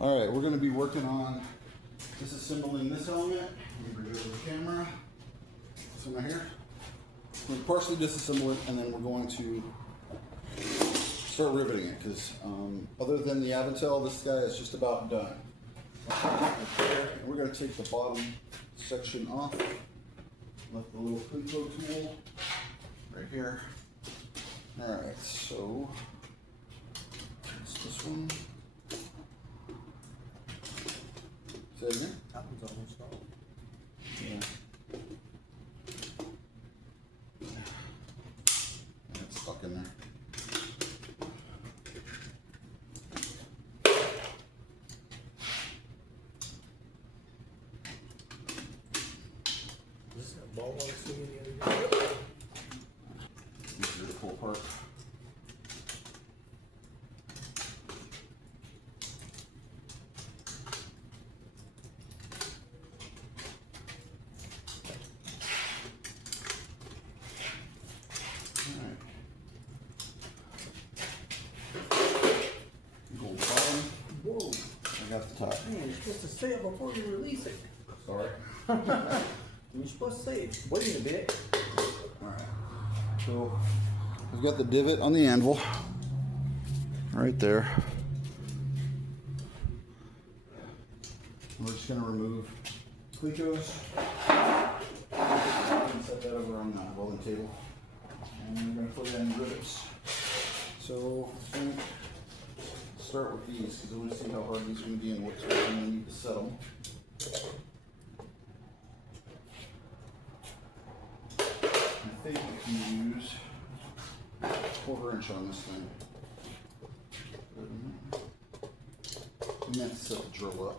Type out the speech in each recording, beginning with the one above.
All right, we're going to be working on disassembling this helmet. Let me bring it over the camera. This one right here. We're going to partially disassemble it, and then we're going to start riveting it, because other than the Aventel, this guy is just about done. We're going to take the bottom section off. Left the little Pinto tool right here. All right, so it's this one. Say it again? That one's almost all. Yeah. It's stuck in there. Is this that ball I was seeing the other day? Easier to pull apart. Gold bottom. Whoa. I got the top. Man, you're supposed to say it before you release it. Sorry. You're supposed to say it. Wait a bit. Alright. So I've got the divot on the anvil. Right there. We're just going to remove clecos. Set that over on the welding table. And we're going to put in rivets. So I think start with these, because I want to see how hard these are going to be and what's going to need to set them. I think we can use 1/4 inch on this thing. We meant to set the drill up.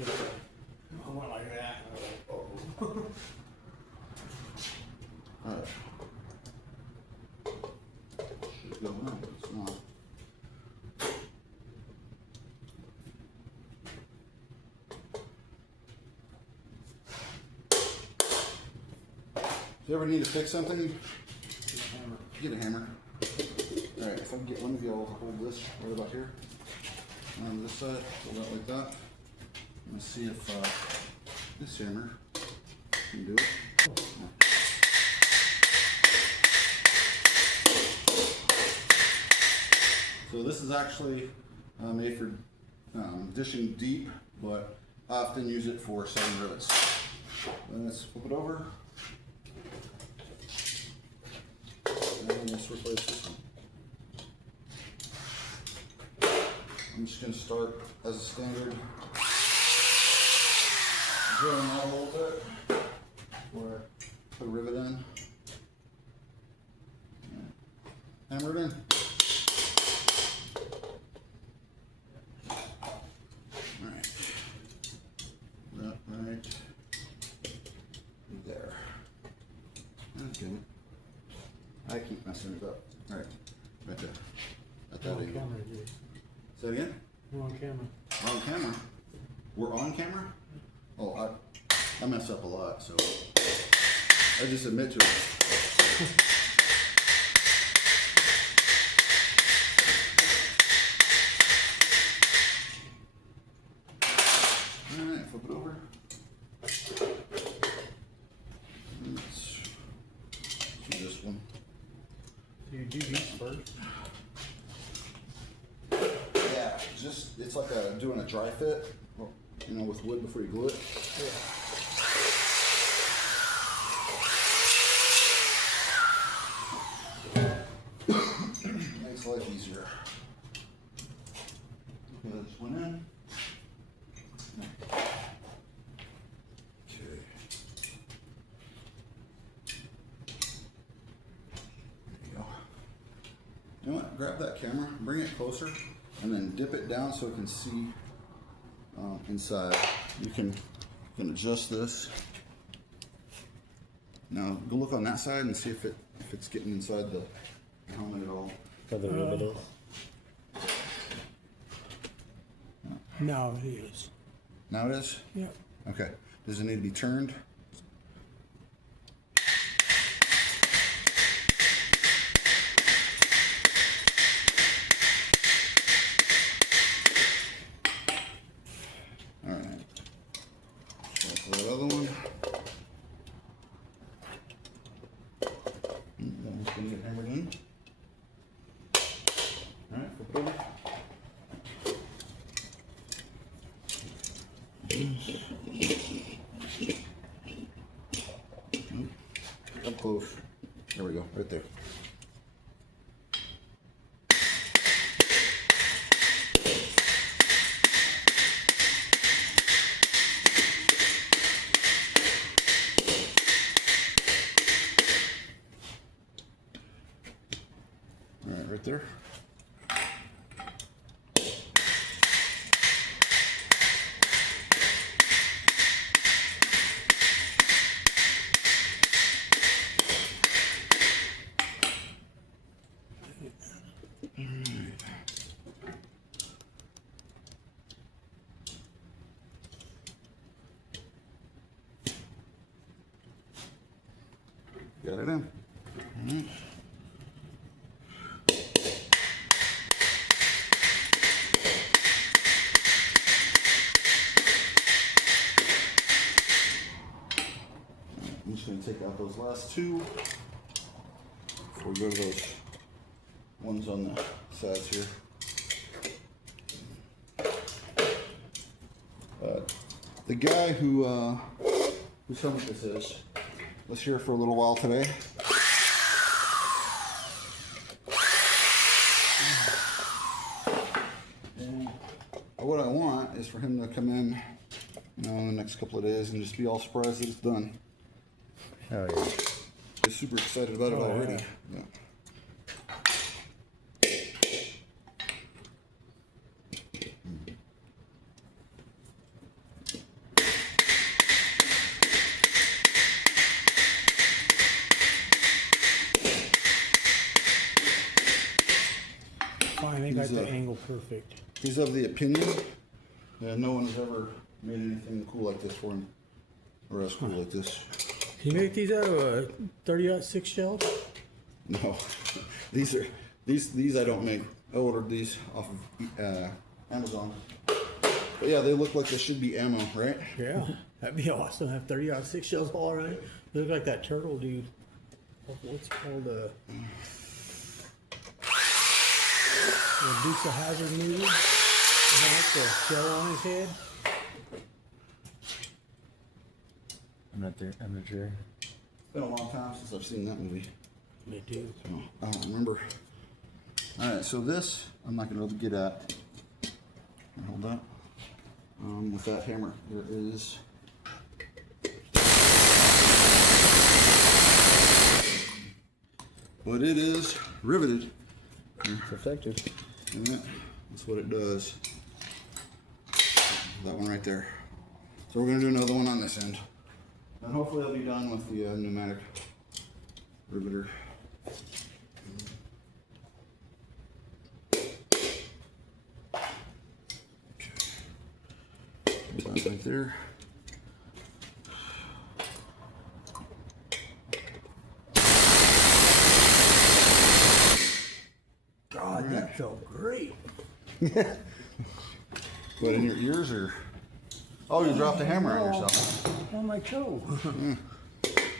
I went like that. Alright. Should go in, but it's not. If you ever need to fix something, get a hammer. Alright, if I can get one of y'all to hold this right about here. And on this side, hold that like that. I'm gonna see if this hammer can do it. So this is actually made for dishing deep, but I often use it for setting rivets. Then let's flip it over. And let's replace this one. I'm just going to start as a standard, drilling out a little bit before I put a rivet in. Hammer it in. Alright. That right there. That's good. I keep messing it up. Alright. Right there. At that We're on angle. camera, dude. Say it again? We're on camera. We're on camera. We're on camera? Oh, I mess up a lot, so I just admit to it. Alright, flip it over. Let's do this one. Do you do these first? Yeah, just, it's like doing a dry fit, you know, with wood before you glue it. Yeah. Makes life easier. Okay, that just went in. Okay. There you go. You know what? Grab that camera, bring it closer, and then dip it down so it can see inside. You can adjust this. Now go look on that side and see if it's getting inside the helmet at all. For the rivet. No, it is. Now it is? Yeah. Okay. Does it need to be turned? All right. So for that other one. That one's gonna get hammered in. All right, flip it over. Come close. There we go, right there. All right, right there. Got it in. All right. I'm just going to take out those last two before we go to those ones on the sides here. The guy whose helmet this is was here for a little while today. And what I want is for him to come in, in the next couple of days and just be all surprised that it's done. Oh yeah. He's super excited about it already. Yeah. Finally got the angle perfect. He's of the opinion that no one has ever made anything cool like this for him, or as cool like this. Can you make these out of 30-06 shells? No, these I don't make. I ordered these off of Amazon. But yeah, they look like they should be ammo, right? Yeah, that'd be awesome. Have 30-06 shells all around. They look like that turtle dude. What's it called? The Dukes of Hazzard movie. With the shell on his head. I'm not sure. It's been a long time since I've seen that movie. Me too. So I don't remember. All right, so this I'm not going to be able to get at. Hold that. With that hammer, there is. But it is riveted. It's effective. And that's what it does. That one right there. So we're going to do another one on this end. And hopefully I'll be done with the pneumatic riveter. Put that right there. God, that felt great. What, in your ears or? Oh, you dropped a hammer on yourself. On my toe.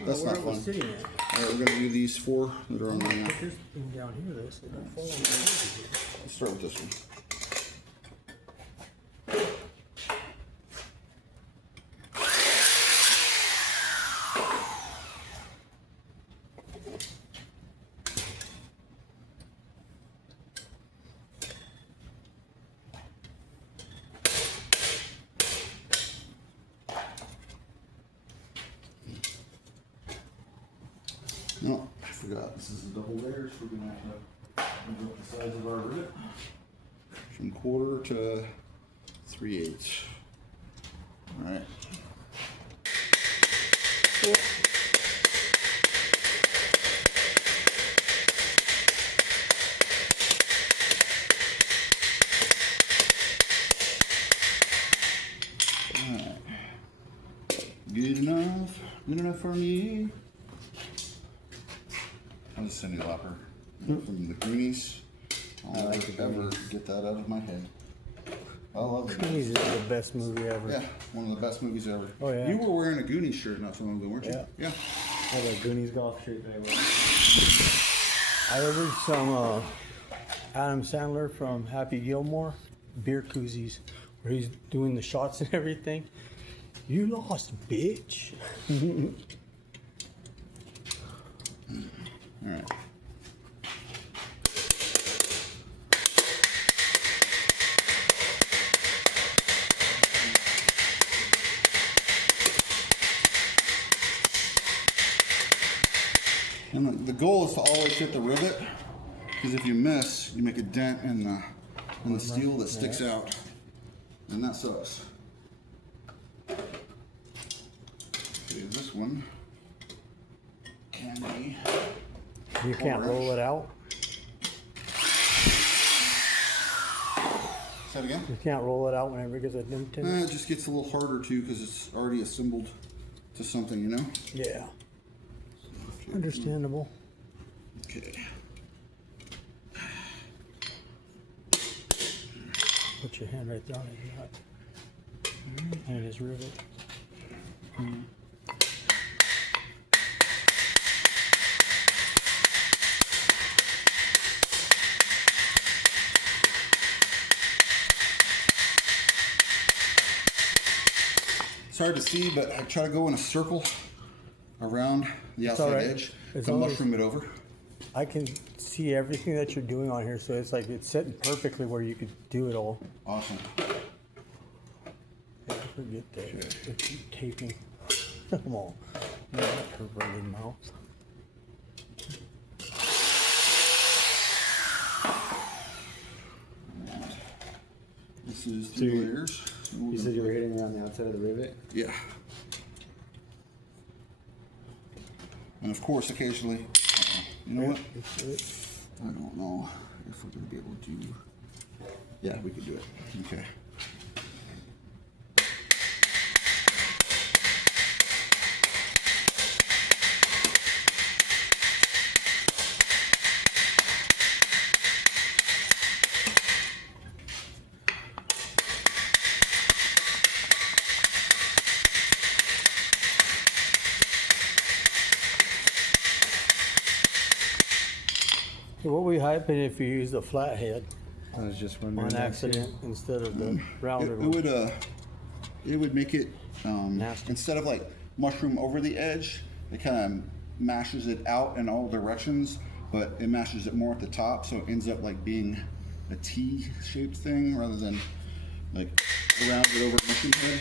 That's where not it was fun. sitting at. All right, we're gonna do these four that are on there now. Put this thing down here, though, so it don't fall on my nose. Let's start with this one. No, I forgot. This is a double layer, so we're gonna have to move up the size of our rivet from 1/4 to 3/8. All right. Good enough. Good enough for me. I'll just Cindy Lauper from the Goonies. I'll never get that out of my head. I love the Goonies Goonies. is the best movie ever. Yeah, one of the best movies ever. Oh, yeah. You were wearing a Goonies shirt not so long ago, weren't you? Yeah. Yeah. I have a Goonies golf shirt that I wear. I ordered some Adam Sandler from Happy Gilmore beer koozies where he's doing the shots and everything. You lost, bitch. All right. And the goal is to always hit the rivet, because if you miss, you make a dent in the steel that sticks out, and that sucks. Okay, this one can be. You can't roll it out. Say that again? You can't roll it out whenever it gets a dent in it. It just gets a little harder too, because it's already assembled to something, you know? Yeah. Understandable. Okay. Put your hand right there on it. And his rivet. It's hard to see, but I try to go in a circle around the It's outside all right. edge As to long as- mushroom it over. I can see everything that you're doing on here, so it's like it's sitting perfectly where you could do it all. Awesome. I forget that. They keep taping. Come on. Not that perverted mouth. This is So 3 you- layers. So we're You said gonna- you were hitting it on the outside of the rivet? Yeah. And of course, occasionally, you know what? I don't know if we're going to be able to do. Yeah, we could do it. Okay. So what we hyping if you use the flathead I was just wondering. on that, accident instead of the It, rounded it one? would it would make it Nasty. instead of like mushroom over the edge, it kind of mashes it out in all directions, but it mashes it more at the top, so it ends up like being a T-shaped thing rather than like a rounded over mushroom head.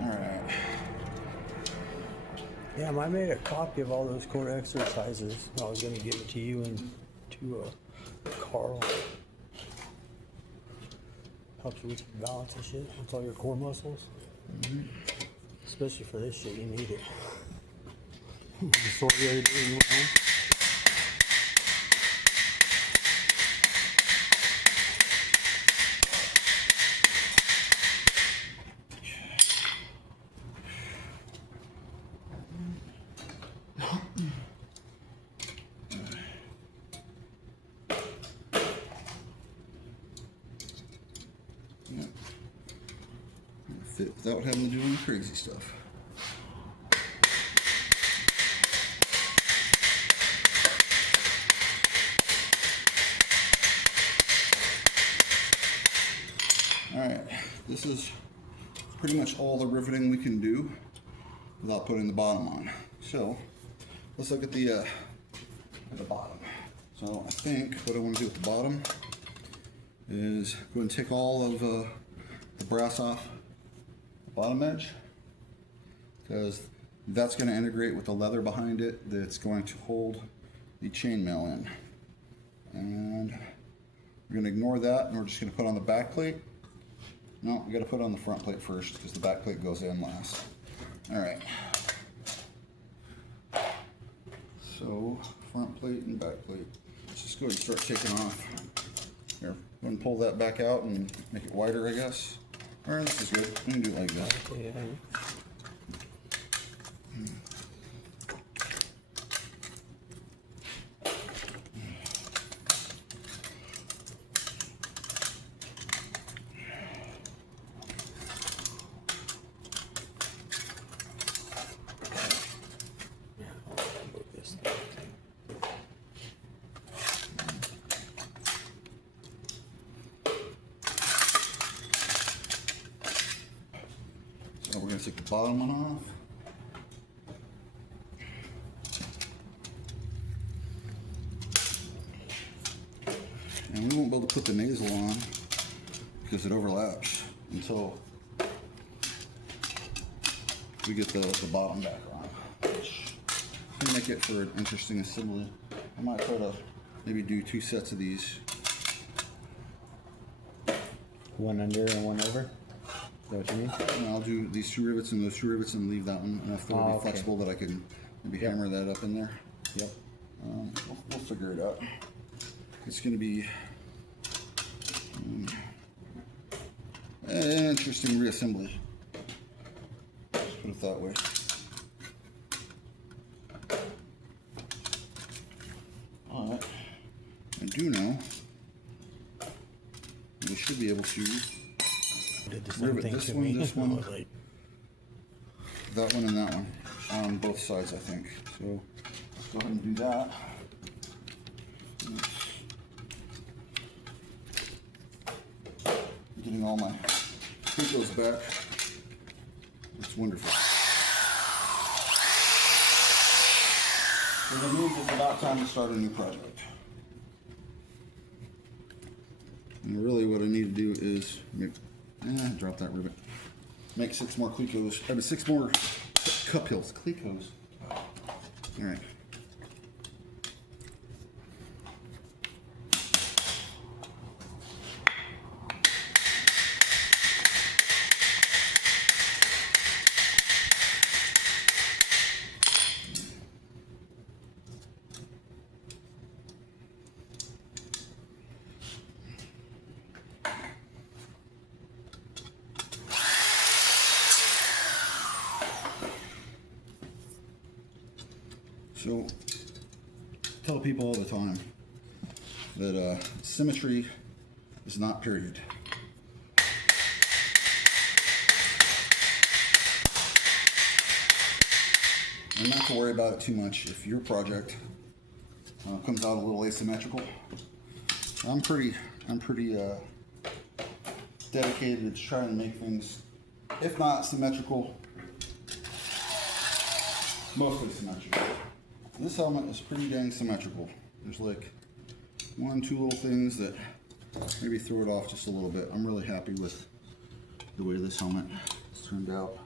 All right. Yeah, I made a copy of all those core exercises. I was going to give it to you and to Carl. Helps you with your balance and shit. With all your core muscles. Especially for this shit, you need it. Before the other day, you went home. Yeah. Fit without having to do any crazy stuff. All right, this is pretty much all the riveting we can do without putting the bottom on. So let's look at the bottom. So I think what I want to do at the bottom is go and take all of the brass off the bottom edge, because that's going to integrate with the leather behind it that's going to hold the chainmail in. And we're going to ignore that, and we're just going to put on the back plate. No, we got to put on the front plate first because the back plate goes in last. All right. So front plate and back plate. just go ahead and start taking off. Here, go and pull that back out and make it wider, I guess. Alright, this is good. We can do it like this. Yeah. So we're going to take the bottom one off. And we won't be able to put the nasal on because it overlaps until we get the bottom back on. Which can make it for an interesting assembly. I might try to maybe do 2 sets of these. One under and one over? Is that what you mean? And I'll do these 2 rivets and those 2 rivets and leave that one enough that it'll be okay. flexible that I can maybe hammer that up in there. Yep. We'll figure it out. It's going to be an interesting reassembly. Let's put it that way. Alright. I do know we should be able to Did the same rivet thing this to one, me. this one, Like, that one, and that one on both sides, I think. So let's go ahead and do that. Getting all my crinkles back. It's wonderful. So that means it's about time to start a new project. And really what I need to do is drop that rivet. Make 6 more clicos. I mean 6 more cup hills. Clicos. Alright. So, I tell people all the time that symmetry is not period. And not to worry about it too much if your project comes out a little asymmetrical. I'm pretty dedicated to trying to make things, if not symmetrical, mostly symmetrical. This helmet is pretty dang symmetrical. There's like 1, 2 little things that maybe throw it off just a little bit. I'm really happy with the way this helmet has turned out.